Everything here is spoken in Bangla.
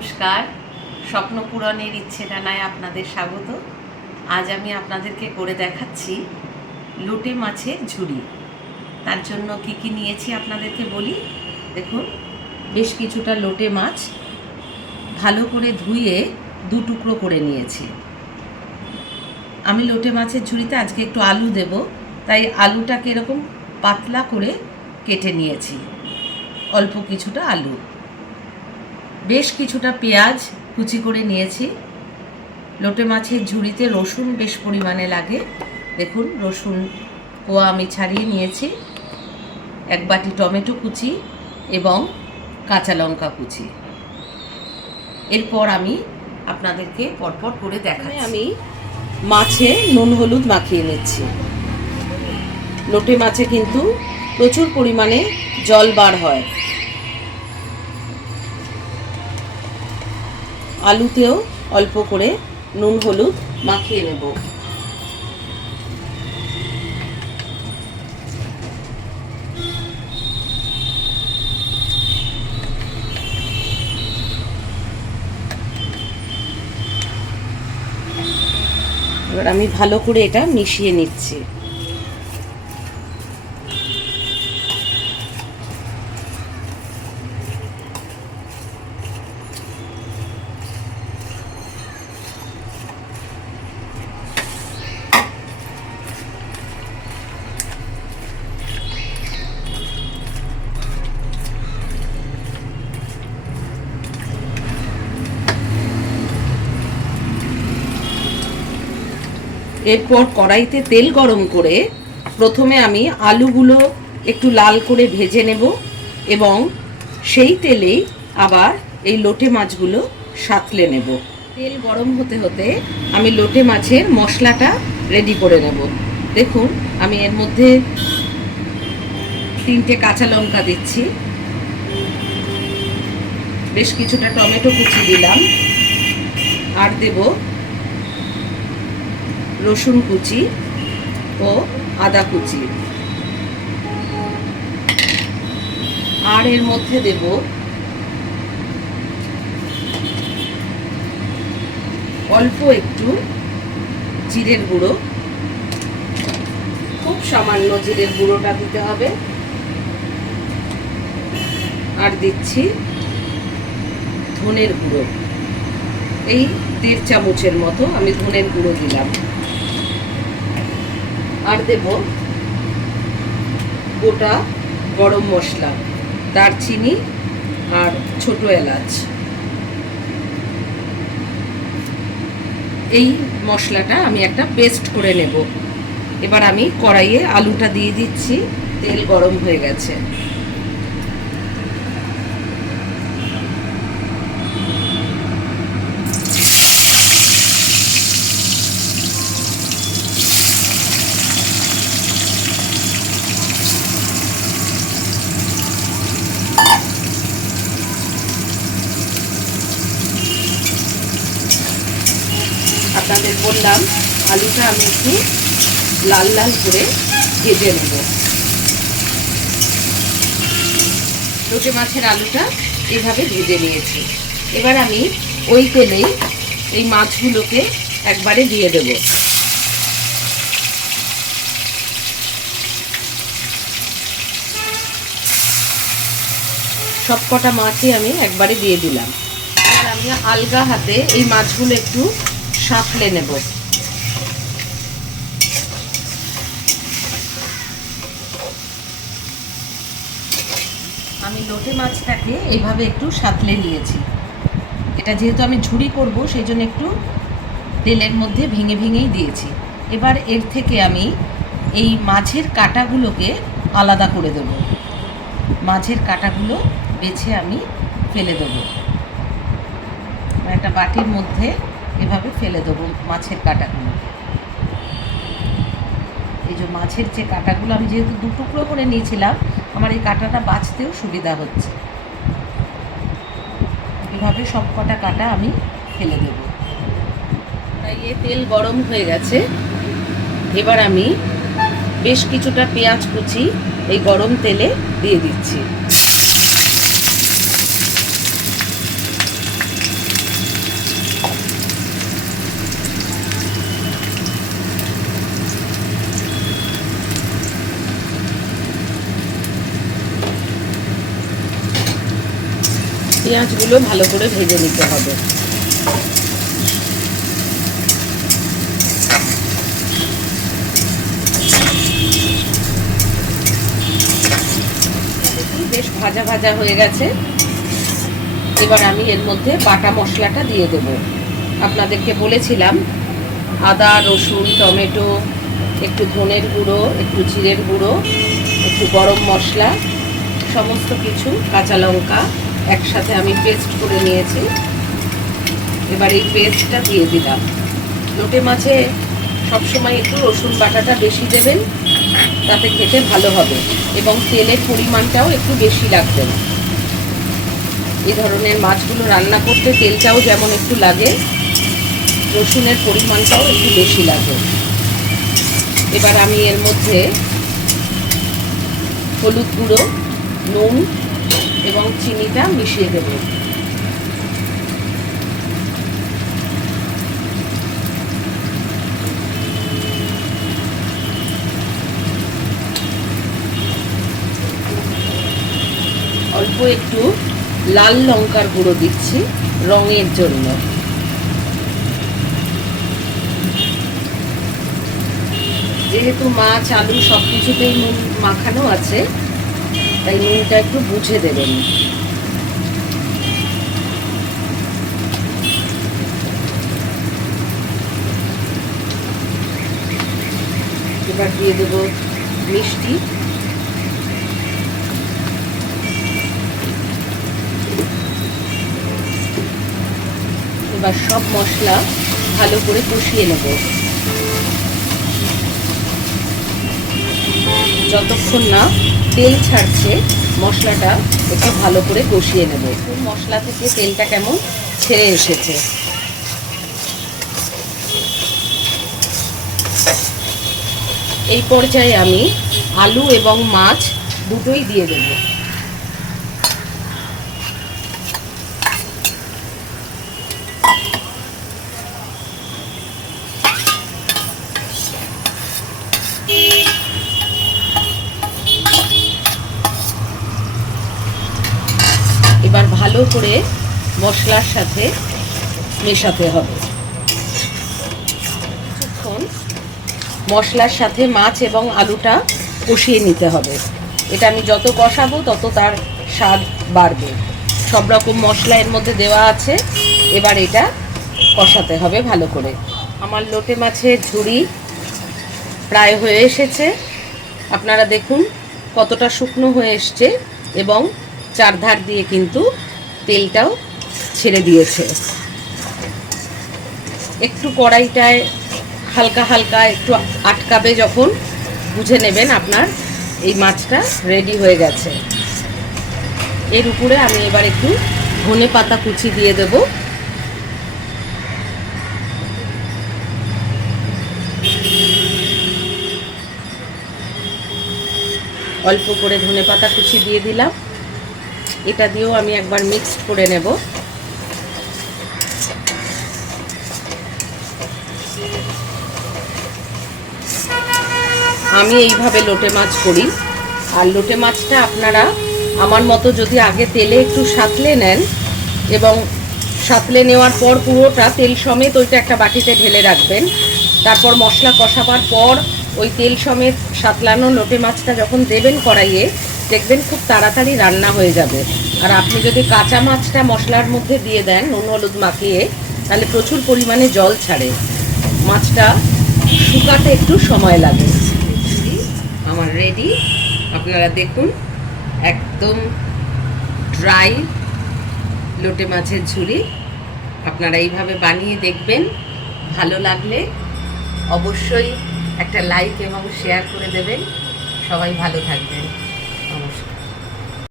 নমস্কার। স্বপ্ন পূরণের ইচ্ছে জানায় আপনাদের স্বাগত। আজ আমি আপনাদেরকে করে দেখাচ্ছি লোটে মাছের ঝুড়ি। তার জন্য কি কি নিয়েছি আপনাদেরকে বলি? দেখুন, বেশ কিছুটা লোটে মাছ ভালো করে ধুয়ে দু টুকরো করে নিয়েছি। আমি লোটে মাছের ঝুড়িতে আজকে একটু আলু দেব, তাই আলুটাকে এরকম পাতলা করে কেটে নিয়েছি। অল্প কিছুটা আলু। বেশ কিছুটা পেঁয়াজ কুচি করে নিয়েছি। লোটে মাছের ঝুড়িতে রসুন বেশ পরিমাণে লাগে। দেখুন, রসুন কোয়া আমি ছাড়িয়ে নিয়েছি। এক বাটি টমেটো কুচি এবং কাঁচা লঙ্কা কুচি। এরপর আমি আপনাদেরকে পরপর করে দেখাই আমি মাছে নুন হলুদ মাখিয়ে নিচ্ছি। লোটে মাছে কিন্তু প্রচুর পরিমাণে জল বার হয়। আলুতেও অল্প করে নুন হলুদ মাখিয়ে নেব। এবার আমি ভালো করে এটা মিশিয়ে নিচ্ছি। এরপর কড়াইতে তেল গরম করে প্রথমে আমি আলুগুলো একটু লাল করে ভেজে নেব এবং সেই তেলেই আবার এই লোটে মাছগুলো সাতলে নেব। তেল গরম হতে হতে আমি লোটে মাছের মশলাটা রেডি করে নেব। দেখুন, আমি এর মধ্যে তিনটে কাঁচা লঙ্কা দিচ্ছি। বেশ কিছুটা টমেটো কুচি দিলাম। আর দেবো রসুন কুচি ও আদা কুচি। আর এর মধ্যে দেব অল্প একটু জিরের গুঁড়ো। খুব সামান্য জিরের গুঁড়োটা দিতে হবে। আর দিচ্ছি ধনের গুঁড়ো। এই দেড় চামচের মতো আমি ধনের গুঁড়ো দিলাম। আর দেব গোটা গরম মশলা, দারচিনি আর ছোট এলাচ। এই মশলাটা আমি একটা পেস্ট করে নেব। এবার আমি কড়াইয়ে আলুটা দিয়ে দিচ্ছি, তেল গরম হয়ে গেছে আপনাদের বললাম আলুটা আমি একটু লাল লাল করে ভেজে নেব। লোটে মাছের আলুটা এভাবে ভেজে নিয়েছি। এবার আমি ওই তেলেই এই মাছগুলোকে একবারে দিয়ে দেব। সব কটা মাছই আমি একবারে দিয়ে দিলাম। এবার আমি আলগা হাতে এই মাছগুলো একটু সাঁতলে নেব আমি লোটে মাছটাকে এইভাবে একটু সাঁতলে নিয়েছি। এটা যেহেতু আমি ঝুড়ি করব, সেই জন্য একটু তেলের মধ্যে ভেঙে ভেঙেই দিয়েছি। এবার এর থেকে আমি এই মাছের কাটাগুলোকে আলাদা করে দেব। মাছের কাটাগুলো বেছে আমি ফেলে দেবো। একটা বাটির মধ্যে এভাবে ফেলে দেবো মাছের কাটাগুলো। এই যে মাছের যে কাটাগুলো আমি যেহেতু দু টুকরো করে নিয়েছিলাম আমার এই কাটাটা বাঁচতেও সুবিধা হচ্ছে। এভাবে সব কটা কাটা আমি ফেলে দেব। তাই এ তেল গরম হয়ে গেছে। এবার আমি বেশ কিছুটা পেঁয়াজ কুচি এই গরম তেলে দিয়ে দিচ্ছি। পেঁয়াজগুলো ভালো করে ভেজে নিতে হবে। বেশ ভাজা ভাজা হয়ে গেছে। এবার আমি এর মধ্যে বাটা মশলাটা দিয়ে দেব। আপনাদেরকে বলেছিলাম, আদা, রসুন, টমেটো, একটু ধনের গুঁড়ো, একটু জিরের গুঁড়ো, একটু গরম মশলা, সমস্ত কিছু, কাঁচা লঙ্কা একসাথে আমি পেস্ট করে নিয়েছি। এবার এই পেস্টটা দিয়ে দিলাম। লোটে মাছে সবসময় একটু রসুন বাটাটা বেশি দেবেন, তাতে খেতে ভালো হবে এবং তেলের পরিমাণটাও একটু বেশি লাগবে এই ধরনের মাছগুলো রান্না করতে তেলটাও যেমন একটু লাগে, রসুনের পরিমাণটাও একটু বেশি লাগে। এবার আমি এর মধ্যে হলুদ গুঁড়ো, নুন এবং চিনিটা মিশিয়ে দেব। অল্প একটু লাল লঙ্কার গুঁড়ো দিচ্ছি রঙের জন্য। যেহেতু মাছ, আলু সব কিছুতেই নুন মাখানো আছে তাই নুনটা একটু বুঝে দেবেন। এবার দিয়ে দেবো মিষ্টি। এবার সব মশলা ভালো করে কষিয়ে নেব। যতক্ষণ না তেল ছাড়ছে, মশলাটা একটু ভালো করে কষিয়ে নেব। মশলা থেকে তেলটা কেমন ছেড়ে এসেছে। এই পর্যায়ে আমি আলু এবং মাছ দুটোই দিয়ে দেবো এবার ভালো করে মশলার সাথে মেশাতে হবে। কিছুক্ষণ মশলার সাথে মাছ এবং আলুটা কষিয়ে নিতে হবে। এটা আমি যত কষাবো তত তার স্বাদ বাড়বে। সব রকম মশলা এর মধ্যে দেওয়া আছে। এবার এটা কষাতে হবে ভালো করে। আমার লোটে মাছের ঝুড়ি প্রায় হয়ে এসেছে। আপনারা দেখুন কতটা শুকনো হয়ে এসছে এবং চারধার দিয়ে কিন্তু তেলটাও ছেড়ে দিয়েছে। একটু কড়াইটায় হালকা হালকা একটু আটকাবে যখন, বুঝে নেবেন আপনার এই মাছটা রেডি হয়ে গেছে। এর উপরে আমি এবার একটু ধনে পাতা কুচি দিয়ে দেব। অল্প করে ধনে পাতা কুচি দিয়ে দিলাম। এটা দিয়েও আমি একবার মিক্স করে নেব। আমি এইভাবে লোটে মাছ করি। আর লোটে মাছটা আপনারা আমার মতো যদি আগে তেলে একটু সাঁতলে নেন এবং সাঁতলে নেওয়ার পর পুরোটা তেল সমেত ওইটা একটা বাটিতে ঢেলে রাখবেন। তারপর মশলা কষাবার পর ওই তেল সমেত সাতলানো লোটে মাছটা যখন দেবেন কড়াইয়ে, দেখবেন খুব তাড়াতাড়ি রান্না হয়ে যাবে। আর আপনি যদি কাঁচা মাছটা মশলার মধ্যে দিয়ে দেন, নুন হলুদ মাখিয়ে, তাহলে প্রচুর পরিমাণে জল ছাড়ে। মাছটা শুকাতে একটু সময় লাগে। আমার রেডি। আপনারা দেখুন, একদম ড্রাই লোটে মাছের ঝুড়ি আপনারা এইভাবে বানিয়ে দেখবেন, ভালো লাগলে অবশ্যই একটা লাইক এবং শেয়ার করে দেবেন। সবাই ভালো থাকবেন।